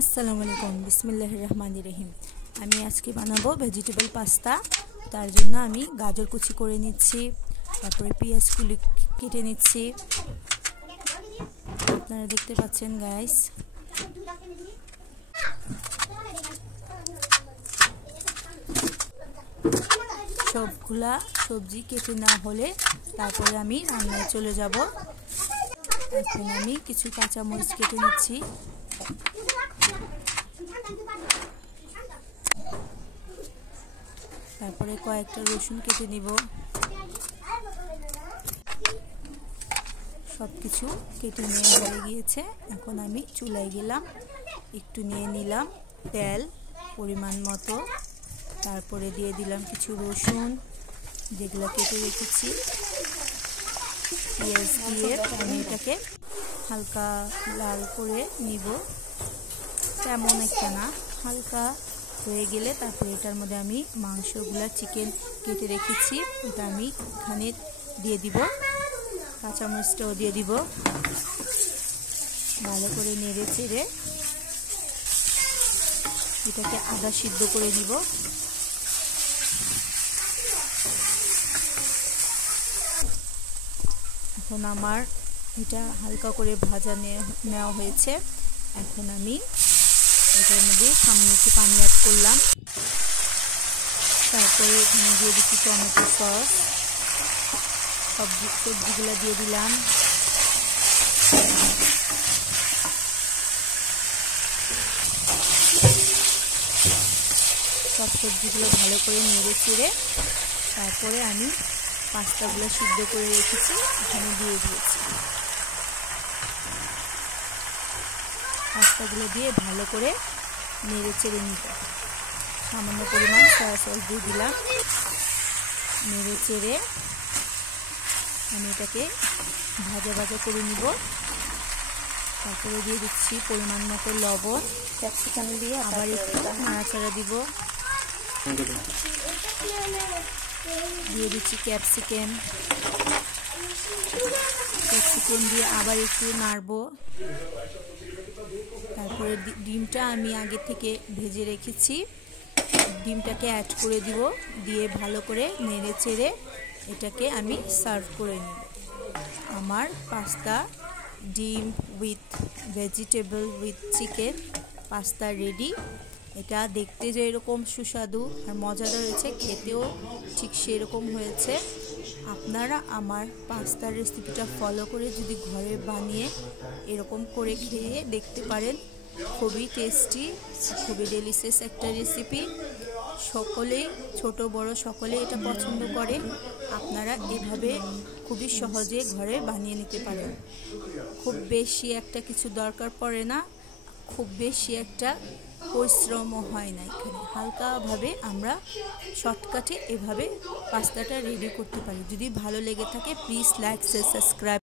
আসসালামু আলাইকুম বিসমিল্লাহির রহমানির রহিম। আমি আজকে বানাবো ভেজিটেবল পাস্তা। তার জন্য আমি গাজর কুচি করে নিচ্ছি, তারপরে পেঁয়াজগুলি কেটে নিচ্ছি। আপনারা দেখতে পাচ্ছেন গাইস। সবগুলা সবজি কেটে না হলে তারপরে আমি রান্নায় চলে যাব। এখন আমি কিছু কাঁচামরিচ কেটে নিচ্ছি। তারপরে কয়েকটা রসুন কেটে নিব। সব কিছু কেটে নেওয়া হয়ে গিয়েছে। এখন আমি চুলায় গেলাম, একটু নিয়ে নিলাম তেল পরিমাণ মতো, তারপরে দিয়ে দিলাম কিছু রসুন যেগুলো কেটে রেখেছি। পেঁয়াজ দিয়ে আমি এটাকে হালকা লাল করে নিব, তেমন একটা না, হালকা হয়ে গেলে তারপরে এটার মধ্যে আমি মাংসগুলা চিকেন কেটে রেখেছি এটা আমি এখানে দিয়ে দিব। কাঁচামরিচটাও দিয়ে দিব। ভালো করে নেড়ে চেড়ে এটাকে আধা সিদ্ধ করে দিব। এখন আমার এটা হালকা করে ভাজা নেওয়া হয়েছে। এখন আমি এটার মধ্যে সামনে একটু পানি অ্যাড করলাম। তারপরে এখানে দিয়ে দিচ্ছি টমেটো সস, সবজিগুলো দিয়ে দিলাম। সব সবজিগুলো ভালো করে নেড়ে চেড়ে তারপরে আমি পাস্তাগুলো সিদ্ধ করে রেখেছি এখানে দিয়ে দিয়েছি। পাস্তাগুলো দিয়ে ভালো করে নেড়ে চেড়ে নিব। সামান্য পরিমাণ সয়া সস দিয়ে দিলাম। নেড়ে চেড়ে আমি এটাকে ভাজা ভাজা করে নিব। তারপরে দিয়ে দিচ্ছি পরিমাণ মতো লবণ, ক্যাপসিকাম দিয়ে আবার একটু নাড়াচাড়া দিব। দিয়ে দিচ্ছি ক্যাপসিকাম দিয়ে আবার একটু নাড়বো। তারপরে ডিমটা আমি আগে থেকে ভেজে রেখেছি, ডিমটাকে অ্যাড করে দিব। দিয়ে ভালো করে নেড়ে চেড়ে এটাকে আমি সার্ভ করে নিব। আমার পাস্তা ডিম with vegetable with chicken pasta ready. এটা দেখতে যে এরকম সুস্বাদু আর মজাদার হয়েছে, খেতেও ঠিক সেরকম হয়েছে। আপনারা আমার পাস্তার রেসিপিটা ফলো করে যদি ঘরে বানিয়ে এরকম করে খেয়ে দেখতে পারেন, খুবই টেস্টি, খুবই ডেলিশিয়াস একটা রেসিপি। সকলেই, ছোট বড় সকলেই এটা পছন্দ করে। আপনারা এভাবে খুবই সহজে ঘরে বানিয়ে নিতে পারেন। খুব বেশি একটা কিছু দরকার পড়ে না, খুব বেশি একটা পরিশ্রমও হয় না। এখানে হালকাভাবে আমরা শর্টকাটে এভাবে পাস্তাটা রেডি করতে পারি। যদি ভালো লেগে থাকে প্লিজ লাইক শেয়ার সাবস্ক্রাইব।